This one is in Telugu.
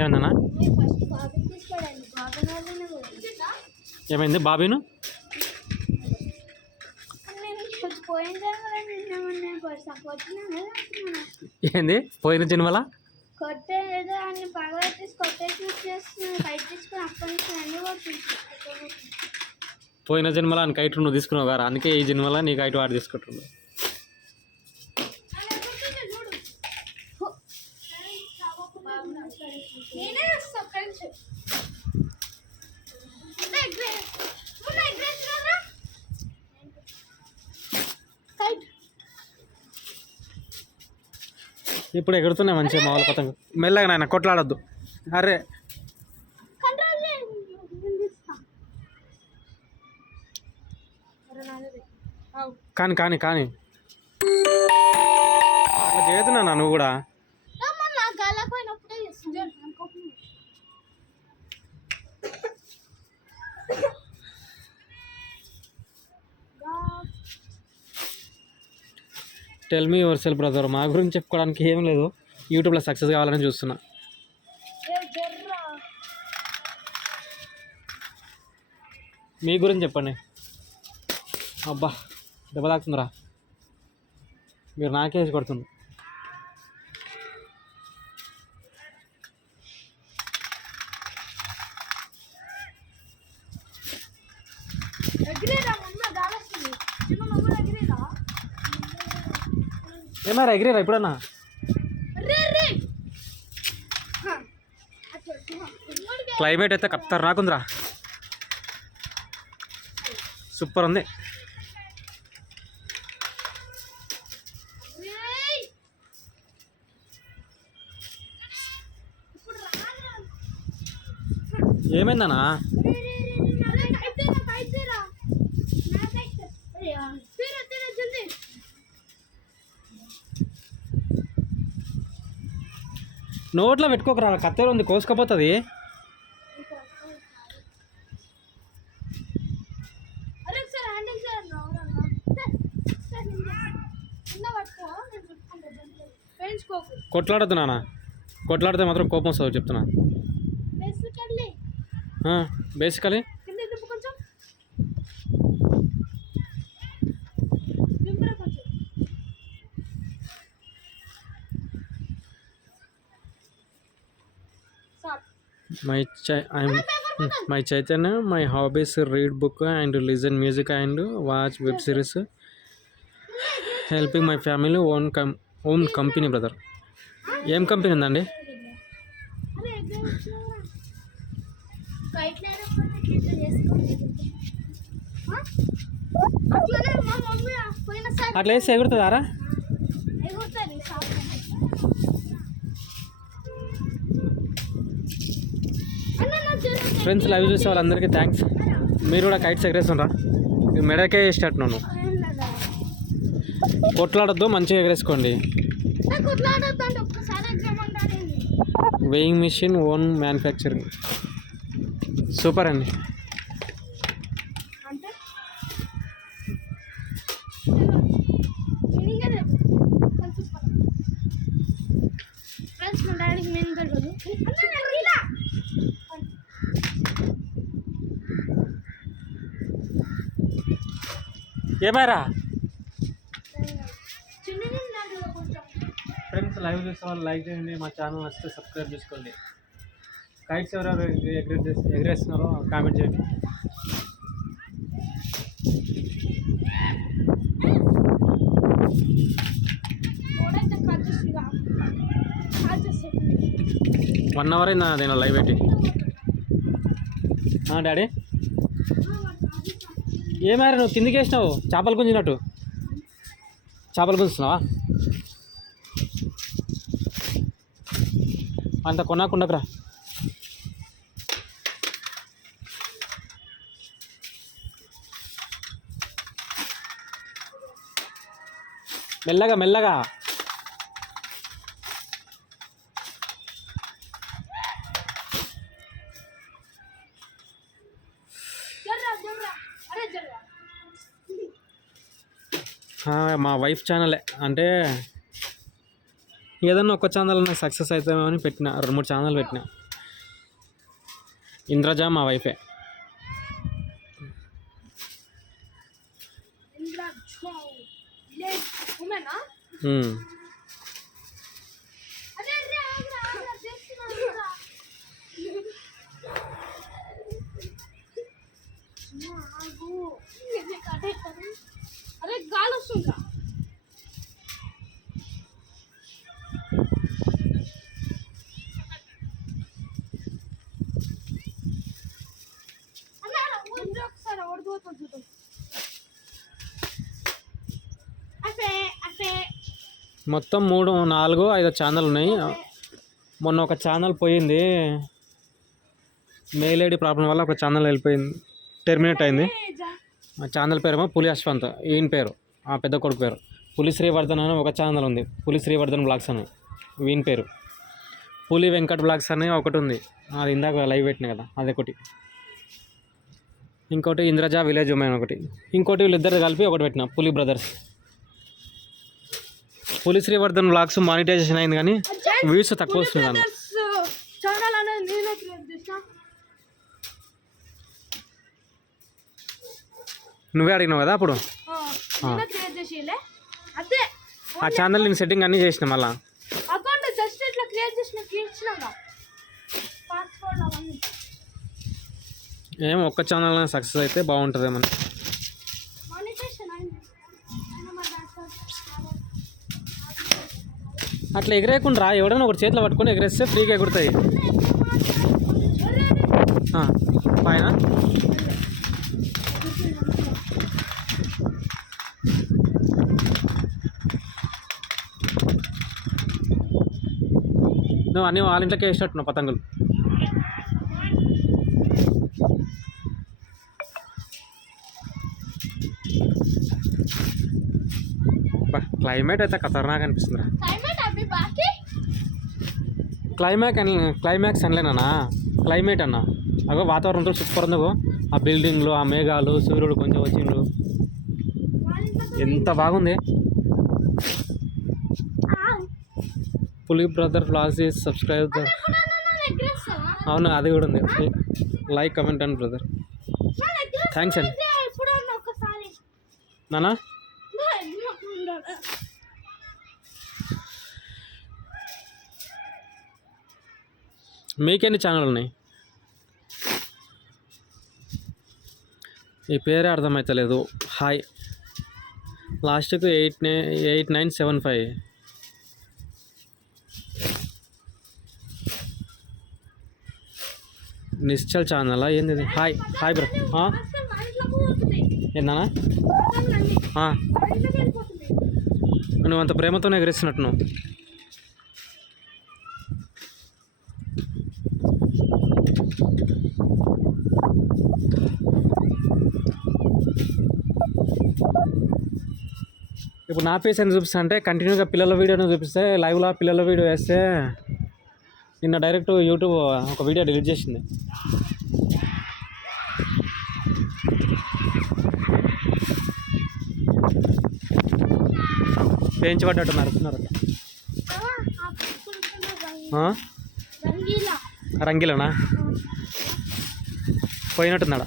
ఏమైందన్నా? ఏమైంది బాబీను? ఏంది పోయిన జన్మల పోయిన జన్మల అని కైట్ నువ్వు తీసుకున్నావు కదా, అందుకే ఈ జన్మల నీ కైట్ వాడు తీసుకుంటున్నావు. ఇప్పుడు ఎగురుతున్నాయి మంచిగా మామూలు పతంగ. మెల్లగా నాయన కొట్లాడొద్దు. అరే కానీ కానీ కానీ అట్లా చేస్తున్నా నువ్వు కూడా. Tell me your self brother. మా గురించి చెప్పుకోవడానికి ఏం లేదు, యూట్యూబ్లో సక్సెస్ కావాలని చూస్తున్నా. మీ గురించి చెప్పండి. అబ్బా దెబ్బ తాకుతుందిరా, మీరు నాకేసి కొడుతుంది. ఏమారా ఎగిరేరా ఎప్పుడన్నా? క్లైమేట్ అయితే ఖతర్నాకుందిరా, సూపర్ ఉంది. ఏమైందన్నా? నోట్లో పెట్టుకోకరా, కత్తెర ఉంది కోసుకపోతుంది. కొట్లాడద్దు నాన్న, కొట్లాడితే మాత్రం కోపం వస్తుంది చెప్తున్నా. Basically my Chaitanya, my hobbies read book and listen music and watch web series, helping my family own company brother. ఏం కంపెనీ ఉందండి? అట్లా వేస్తే ఎగురుతుందారా? ఫ్రెండ్స్ లైవ్ చూసే వాళ్ళందరికీ థ్యాంక్స్. మీరు కూడా కైట్స్ ఎగరేస్తుండ్రా? మెడకే వేసేటట్టు నన్ను. కొట్లాడొద్దు, మంచిగా ఎగరేసుకోండి. Weighing machine own manufacturing, super అండి. ఏమారా ఫ్రెండ్స్ లైవ్ చూసే వాళ్ళు లైక్ చేయండి, మా ఛానల్ నచ్చితే సబ్స్క్రైబ్ చేసుకోండి. కైట్స్ ఎవరెవరు ఎగరేస్తున్నారో కామెంట్ చేయండి. వన్ అవర్ అయిందా నేను లైవ్ పెట్టి? డాడీ ఏమారా నువ్వు కిందికి వేసినావు? చేపలు గుంజినట్టు చేపలు గుంజుతున్నావా? అంత కొనాకుండకురా. మెల్లగా మెల్లగా. మా వైఫ్ ఛానలే. అంటే ఏదన్నా ఒక ఛానల్ నాకు సక్సెస్ అవుతామో అని పెట్టిన 2-3 ఛానల్ పెట్టిన. ఇంద్రజ మా వైఫే. అరే గాలి వస్తుందా? ఒకసారి ఓడిపోతుంది. మొత్తం 3-4-5 ఛానల్ ఉన్నాయి. మొన్న ఒక ఛానల్ పోయింది, మెయిల్ ఐడి ప్రాబ్లం వల్ల ఒక ఛానల్ వెళ్ళిపోయింది, టెర్మినేట్ అయింది. ఆ ఛానల్ పేరేమో పులి యశ్వంత్, ఈయన పేరు, ఆ పెద్ద కొడుకు పేరు. పులి శ్రీవర్ధన్ అని ఒక ఛానల్ ఉంది, పులి శ్రీవర్ధన్ బ్లాగ్స్ అని వీని పేరు. పులి వెంకట్ బ్లాగ్స్ అని ఒకటి ఉంది, అది ఇందాక లైవ్ పెట్టిన కదా, అదొకటి. ఇంకోటి ఇంద్రజ విలేజ్ ఉమెన్ ఒకటి. ఇంకోటి వీళ్ళిద్దరు కలిపి ఒకటి పెట్టిన, పులి బ్రదర్స్. పులి శ్రీవర్ధన్ బ్లాగ్స్ మానిటైజేషన్ అయింది కానీ వ్యూస్ తక్కువ వస్తుంది అన్న. ఛానల్ అనేది నేనే క్రియేట్ చేసిన. నువ్వే అడిగినావు కదా అప్పుడు. నేనే క్రియేట్ చేసిలే అదే. ఆ ఛానల్ నేను సెట్టింగ్ అన్నీ చేసిన, మళ్ళీ అకౌంట్ జస్ట్ ఇట్లా క్రియేట్ చేసినాక పాస్వర్డ్ అవన్నీ. ఏం ఒక్క ఛానల్ సక్సెస్ అయితే బాగుంటుందేమని. అట్లా ఎగిరేయకుండా రా, ఎవడైనా ఒకటి చేతిలో పట్టుకొని ఎగిరేస్తే ఫ్రీగా ఎగురుతాయి. పైన నువ్వు అన్నీ వాళ్ళ ఇంట్లోకి వేసినట్టున్నావు పతంగులు. క్లైమేట్ అయితే ఖతర్నాక్ అనిపిస్తుందిరా. క్లైమాక్స్ అనలేనా, క్లైమేట్ అన్న. అగో వాతావరణంతో సూపర్ ఉంది. ఆ బిల్డింగ్లు, ఆ మేఘాలు, సూర్యుడు కొంచెం వచ్చిండు, ఎంత బాగుంది. పులి బ్రదర్ బ్లాగ్స్ సబ్స్క్రైబ్. అవును, అది కూడా ఉంది. Like, comment and brother. Thanks అండి నానా. మీకెన్ని ఛానల్ ఉన్నాయి? ఈ పేరే అర్థమవుతలేదు. హాయ్, లాస్ట్కు 8975. నిశ్చల్ ఛానలా ఏంది? Hi hi bro. ఏందన్నా నువ్వు అంత ప్రేమతోనే ఎగిరిస్తున్నట్టు నువ్వు. ఇప్పుడు నా ఫేస్ అని చూపిస్తా అంటే కంటిన్యూగా పిల్లల వీడియోని చూపిస్తే, లైవ్లో పిల్లల వీడియో వేస్తే నిన్న డైరెక్ట్ యూట్యూబ్ ఒక వీడియో డిలీట్ చేసింది. పెంచి పడ్డట్టు నడుస్తున్నారు. రంగీలనా పోయినట్టున్నాడా?